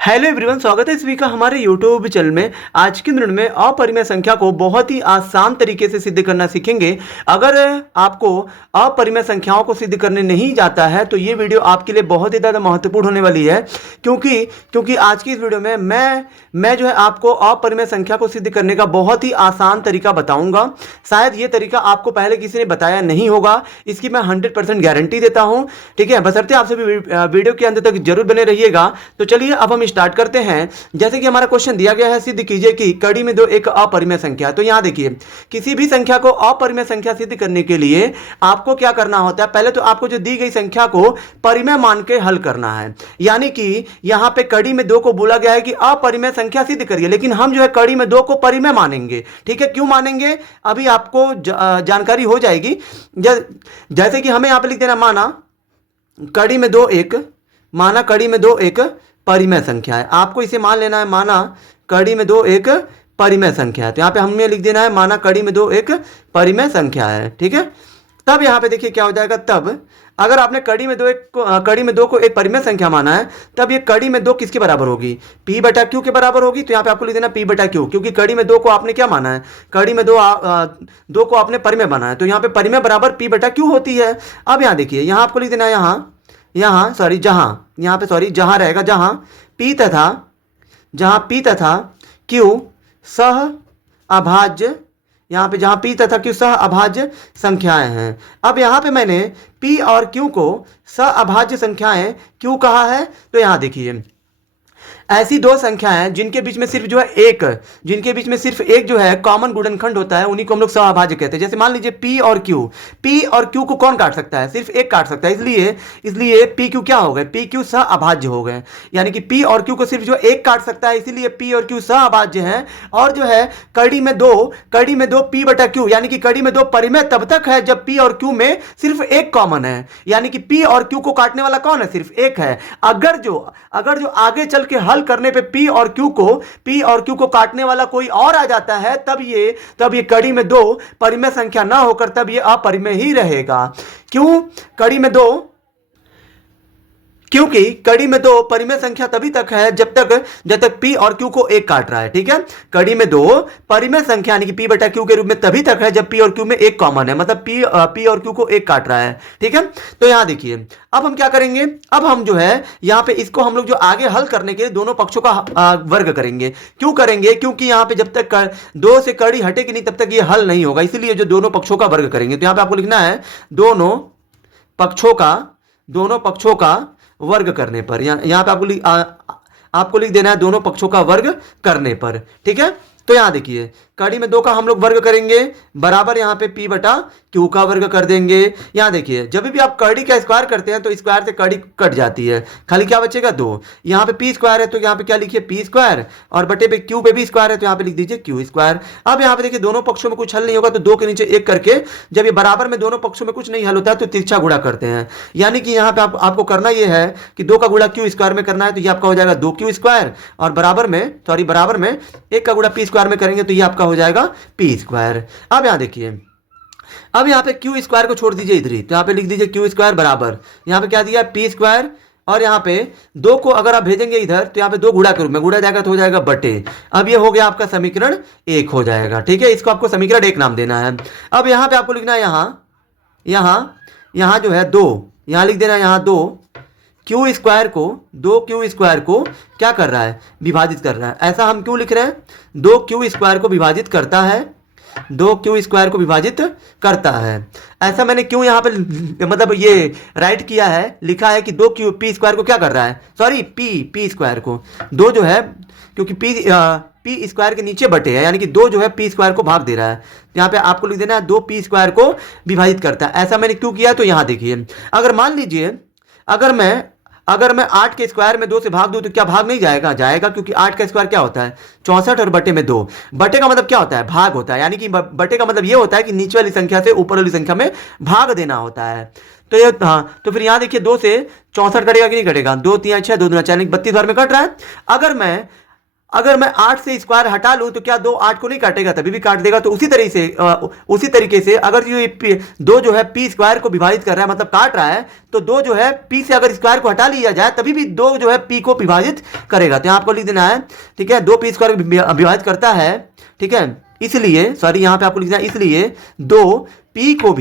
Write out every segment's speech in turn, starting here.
Hello everyone, स्वागत है सभी का हमारे यूट्यूब चैनल में। आज के दिन में अपरिमेय संख्या को बहुत ही आसान तरीके से सिद्ध करना सीखेंगे। अगर आपको अपरिमेय संख्याओं को सिद्ध करने नहीं जाता है तो ये वीडियो आपके लिए बहुत ही ज़्यादा महत्वपूर्ण होने वाली है, क्योंकि आज की इस वीडियो में मैं जो है आपको अपरिमेय संख्या को सिद्ध करने का बहुत ही आसान तरीका बताऊंगा। शायद ये तरीका आपको पहले किसी ने बताया नहीं होगा, इसकी मैं 100% गारंटी देता हूँ। ठीक है, बशर्ते आप सभी वीडियो के अंत तक जरूर बने रहिएगा। तो चलिए अब हम स्टार्ट करते हैं। जैसे कि हमारा क्वेश्चन दिया गया है, सिद्ध कीजिए कि कड़ी में दो एक अपरिमेय संख्या। तो यहां देखिए, किसी भी संख्या को अपरिमेय संख्या सिद्ध करने के लिए आपको क्या करना होता है, पहले तो आपको जो दी गई संख्या को परिमेय मान के हल करना है। यानी कि यहां पे कड़ी में दो को बोला गया है कि अपरिमेय संख्या सिद्ध करिए, लेकिन हम जो है कड़ी में दो को परिमेय मानेंगे। ठीक है, क्यों मानेंगे अभी आपको जानकारी हो जाएगी। जैसे कि हमें यहां पे लिख देना, माना कड़ी में दो एक परिमेय संख्या है। आपको इसे मान लेना है, माना कड़ी में दो एक परिमेय संख्या है। तो यहाँ पे हमें लिख देना है, माना कड़ी में दो एक परिमेय संख्या है। ठीक है, तब यहाँ पे देखिए क्या हो जाएगा। तब अगर आपने कड़ी में दो को एक परिमेय संख्या माना है, तब ये कड़ी में दो किसके बराबर होगी, P बटा Q के बराबर होगी। तो यहाँ पे आपको लिख देना P बटा Q, क्योंकि कड़ी में दो को आपने क्या माना है, कड़ी में दो को आपने परिमेय माना है। तो यहाँ पे परिमेय बराबर P बटा Q होती है। अब यहाँ देखिए, यहाँ आपको लिख देना है, जहां रहेगा, जहां P तथा Q सह अभाज्य, यहाँ पे जहां P तथा Q सह अभाज्य संख्याएं हैं। अब यहाँ पे मैंने P और Q को सह अभाज्य संख्याएं क्यों कहा है, तो यहाँ देखिए, ऐसी दो संख्याएं जिनके बीच में सिर्फ सिर्फ एक जो है कॉमन गुणनखंड होता है, उन्हीं को हम लोग सहअभाज्य कहते हैं। जैसे मान लीजिए P और Q को कौन काट सकता है, सिर्फ एक काट सकता है। इसलिए PQ क्या हो गए, PQ सहअभाज्य हो गए। यानी कि P और Q को सिर्फ जो एक काट सकता है, इसीलिए P और Q सहअभाज्य हैं। और जो है कड़ी में दो P बटा Q, यानी कि कड़ी में दो परिमेय तब तक है जब P और Q में सिर्फ एक कॉमन है। यानी कि P और Q को काटने वाला कौन है, सिर्फ एक है। अगर जो आगे चल के हल करने पे P और Q को काटने वाला कोई और आ जाता है, तब ये कड़ी में दो परिमेय संख्या ना होकर तब ये अपरिमेय ही रहेगा। क्यों कड़ी में दो, क्योंकि कड़ी में दो परिमेय संख्या तभी तक है जब तक P और Q को एक काट रहा है। ठीक है, कड़ी में दो परिमेय संख्या यानी कि P बटा Q के रूप में तभी तक है जब P और Q में एक कॉमन है, मतलब P और Q को एक काट रहा है। ठीक है, तो यहां देखिए, अब हम क्या करेंगे, अब हम जो है यहां पे इसको हम लोग जो आगे हल करने के लिए दोनों पक्षों का वर्ग करेंगे। क्यों करेंगे, क्योंकि यहां पे जब तक दो से कड़ी हटेगी नहीं तब तक ये हल नहीं होगा, इसलिए जो दोनों पक्षों का वर्ग करेंगे। तो यहां पे आपको लिखना है, दोनों पक्षों का वर्ग करने पर, यहां पे आपको लिख देना है, दोनों पक्षों का वर्ग करने पर। ठीक है, तो यहां देखिए, कड़ी में दो का हम लोग वर्ग करेंगे बराबर यहां पे P बटा Q का वर्ग कर देंगे। यहां देखिए, जब भी आप कड़ी का स्क्वायर करते हैं तो स्क्वायर से कड़ी कट जाती है, खाली क्या बचेगा, दो। यहां पे P स्क्वायर है तो यहां पे क्या लिखिए, P स्क्वायर, और बटे पे Q पे भी स्क्वायर है तो यहां पे लिख दीजिए Q स्क्वायर। अब यहां पे देखिए, दोनों पक्षों में कुछ हल नहीं होगा तो दो के नीचे एक करके, जब ये बराबर में दोनों पक्षों में कुछ नहीं हल होता है तो तिरछा गुणा करते हैं। यानी कि यहां पे आपको करना यह है कि दो का गुणा Q स्क्वायर में करना है, तो ये आपका हो जाएगा 2Q स्क्वायर, और बराबर में एक का गुणा P स्क्वायर में करेंगे तो ये आपका हो जाएगा P स्क्वायर। अब यहां देखिए, अब यहां पे Q स्क्वायर को छोड़ दीजिए इधर ही, तो यहां पे लिख दीजिए Q स्क्वायर बराबर, यहां पे क्या दिया, P स्क्वायर, और यहां पे दो को अगर आप भेजेंगे इधर तो यहां पे दो गुणा के रूप में गुणा जाएगा तो हो जाएगा बटे। अब ये हो गया आपका समीकरण एक हो जाएगा। ठीक है, इसको आपको समीकरण एक नाम देना है। अब यहां पे आपको लिखना है, यहां जो है दो, यहां लिख देना है, यहां दो Q स्क्वायर को क्या कर रहा है, विभाजित कर रहा है। ऐसा हम क्यों लिख रहे हैं, 2Q स्क्वायर को विभाजित करता है, 2Q स्क्वायर को विभाजित करता है। ऐसा मैंने क्यों यहाँ पे मतलब ये राइट किया है, लिखा है कि 2Q P स्क्वायर को क्या कर रहा है, सॉरी P स्क्वायर को, दो जो है, क्योंकि P स्क्वायर के नीचे बटे है, यानी कि दो जो है P स्क्वायर को भाग दे रहा है। यहाँ पे आपको लिख देना है 2P स्क्वायर को विभाजित करता है। ऐसा मैंने क्यों किया, तो यहाँ देखिए, अगर मान लीजिए अगर मैं 8 के स्क्वायर में 2 से भाग दूं तो क्या भाग नहीं जाएगा, क्योंकि 8 का स्क्वायर क्या होता है, 64, और बटे में 2, बटे का मतलब क्या होता है, भाग होता है। यानी कि बटे का मतलब ये होता है कि नीचे वाली संख्या से ऊपर वाली संख्या में भाग देना होता है। तो ये तो फिर यहाँ देखिए, 2 से 64 कटेगा कि नहीं कटेगा, 2 3 6 2 2 4 32 बार में कट रहा है। अगर मैं 8 से स्क्वायर हटा लूं तो क्या 2 8 को नहीं काटेगा, तभी भी काट देगा। तो उसी तरीके से अगर ये 2 जो है पी स्क्वायर को विभाजित कर रहा है, मतलब काट रहा है, तो 2 जो है पी से अगर स्क्वायर को हटा लिया जाए तभी भी 2 जो है पी को विभाजित करेगा। तो यहां आपको लिख देना है, ठीक है, 2 पी स्क्वायर विभाजित करता है, ठीक है, इसलिए सॉरी यहां पे आपको लिखना है, इसलिए 2 पी को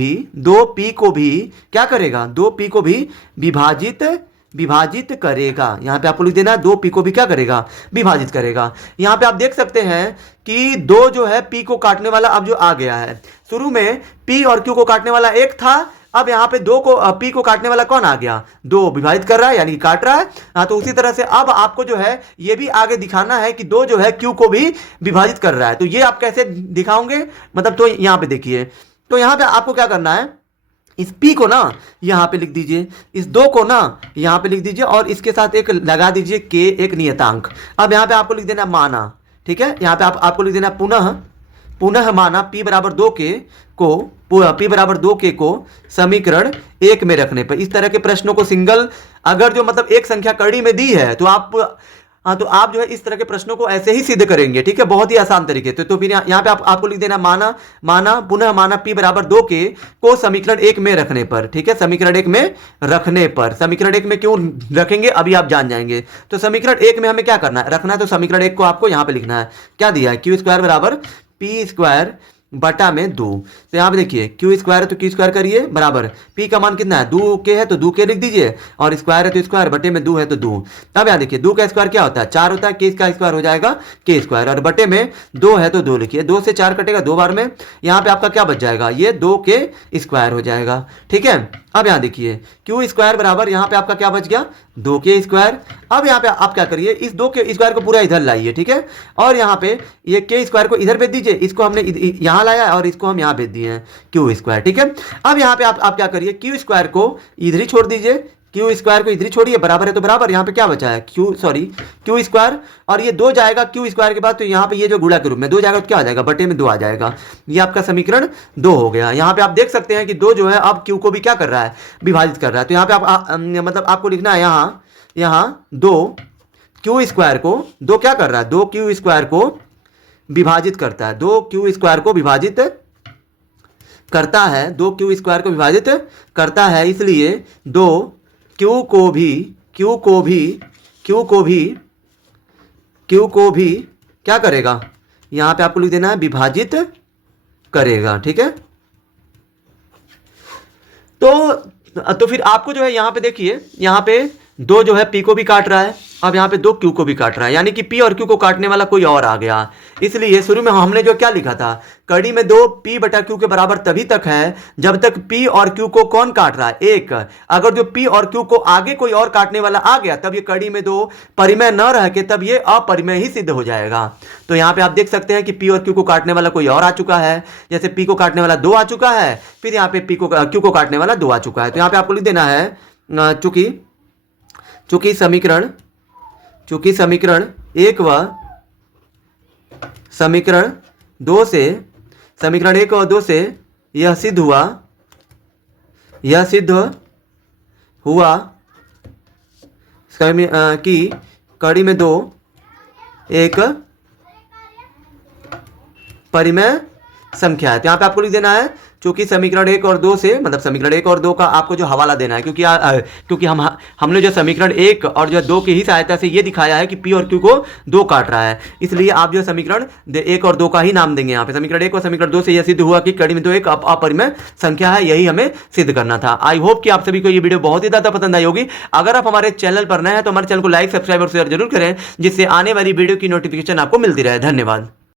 भी क्या करेगा, 2 पी को भी विभाजित करेगा। यहां पे आपको लिख देना 2 पी को भी क्या करेगा, विभाजित करेगा। यहां पे आप देख सकते हैं कि 2 जो है पी को काटने वाला अब जो आ गया है। शुरू में पी और क्यू को काटने वाला 1 था, अब यहां पे 2 को पी को काटने वाला कौन आ गया, 2 विभाजित कर रहा है यानी कि काट रहा है। हाँ, तो उसी तरह से अब आपको जो है ये भी आगे दिखाना है कि 2 जो है क्यू को भी विभाजित कर रहा है। तो ये आप कैसे दिखाओगे, मतलब तो यहां पे देखिए, तो यहां पे आपको क्या करना है, इस P को ना यहां पे लिख दीजिए, इस 2 को ना यहां पे लिख दीजिए और इसके साथ एक लगा दीजिए K, एक नियतांक। अब यहां पे आपको लिख देना माना, ठीक है, यहां पे आपको लिख देना पुनः माना P बराबर 2 के को समीकरण 1 में रखने पर। इस तरह के प्रश्नों को सिंगल, अगर जो मतलब एक संख्या कड़ी में दी है तो आप जो है इस तरह के प्रश्नों को ऐसे ही सिद्ध करेंगे, ठीक है, बहुत ही आसान तरीके से। तो फिर यहाँ पे आपको लिख देना पुनः माना P बराबर 2 के को समीकरण 1 में रखने पर, ठीक है, समीकरण 1 में रखने पर। समीकरण 1 में क्यों रखेंगे अभी आप जान जाएंगे। तो समीकरण 1 में हमें क्या करना है, रखना है, तो समीकरण 1 को आपको यहाँ पे लिखना है, क्या दिया है, क्यू स्क्वायर बराबर पी स्क्वायर बटा में 2। तो यहाँ पे देखिए क्यू स्क्वायर है तो क्यू स्क्वायर करिए बराबर पी का मान कितना है, 2 के है तो 2 के लिख दीजिए, और स्क्वायर है तो स्क्वायर बटे में 2 है तो 2। अब यहाँ देखिए 2 का स्क्वायर क्या होता है, 4 होता है, के का स्क्वायर हो जाएगा के स्क्वायर, और बटे में 2 है तो 2 लिखिए, 2 से 4 कटेगा 2 बार में, यहाँ पे आपका क्या बच जाएगा, ये 2 के स्क्वायर हो जाएगा, ठीक है। अब यहाँ देखिए क्यू स्क्वायर बराबर यहाँ पे आपका क्या बच गया, 2 के स्क्वायर। अब यहाँ पे आप क्या करिए, इस 2 के स्क्वायर को पूरा इधर लाइए, ठीक है, और यहाँ पे ये के स्क्वायर को इधर भेज दीजिए, इसको हमने यहाँ लाया और इसको हम यहाँ भेज दिए हैं क्यू स्क्वायर, ठीक है। अब यहाँ पे आप क्या करिए, क्यू स्क्वायर को इधर ही छोड़ दीजिए, क्यू स्क्वायर को इधर ही छोड़िए, बराबर है तो बराबर, यहाँ पे क्या बचा है क्यू स्क्वायर, और ये 2 जाएगा क्यू स्क्वायर के बाद, तो यहाँ पे ये जो गुणा के रूप में 2 जाएगा तो क्या आ जाएगा, बटे में 2 आ जाएगा। ये आपका समीकरण 2 हो गया। यहाँ पे आप देख सकते हैं कि 2 जो है अब क्यू को भी क्या कर रहा है, विभाजित कर रहा है। तो यहाँ पे मतलब आपको लिखना है यहाँ 2 क्यू स्क्वायर को 2 क्या कर रहा है, 2 क्यू स्क्वायर को विभाजित करता है, 2 क्यू स्क्वायर को विभाजित करता है, 2 क्यू स्क्वायर को विभाजित करता है, इसलिए 2 क्यू को भी क्या करेगा, यहां पे आपको लिख देना है विभाजित करेगा, ठीक है। तो फिर आपको जो है यहां पे देखिए, यहां पे 2 जो है पी को भी काट रहा है, अब यहाँ पे 2 क्यू को भी काट रहा है, यानी कि पी और क्यू को काटने वाला कोई और आ गया। इसलिए शुरू में हमने जो क्या लिखा था, कड़ी में 2 पी बटा क्यू के बराबर तभी तक है जब तक पी और क्यू को कौन काट रहा है, 1। अगर जो पी और क्यू को आगे कोई और काटने वाला आ गया तब ये कड़ी में 2 परिमेय न रह के तब ये अपरिमेय ही सिद्ध हो जाएगा। तो यहाँ पे आप देख सकते हैं कि पी और क्यू को काटने वाला कोई और आ चुका है, जैसे पी को काटने वाला 2 आ चुका है, फिर यहाँ पे क्यू को काटने वाला 2 आ चुका है। तो यहाँ पे आपको लिख देना है चूंकि समीकरण 1 व समीकरण 1 और 2 से यह सिद्ध हुआ कि कड़ी में 2 एक परिमेय संख्या है। तो यहाँ पे आपको लिख देना है चूंकि समीकरण 1 और 2 से, मतलब समीकरण 1 और 2 का आपको जो हवाला देना है, क्योंकि हमने जो समीकरण 1 और जो 2 की ही सहायता से ये दिखाया है कि पी और क्यू को 2 काट रहा है, इसलिए आप जो समीकरण 1 और 2 का ही नाम देंगे। यहाँ पे समीकरण 1 और समीकरण 2 से यह सिद्ध हुआ कि कड़ी में 2 एक अपरिमेय संख्या है, यही हमें सिद्ध करना था। आई होप कि आप सभी को ये वीडियो बहुत ही ज्यादा पसंद आई होगी। अगर आप हमारे चैनल पर नए हैं तो हमारे चैनल को लाइक, सब्सक्राइब और शेयर जरूर करें, जिससे आने वाली वीडियो की नोटिफिकेशन आपको मिलती रहे। धन्यवाद।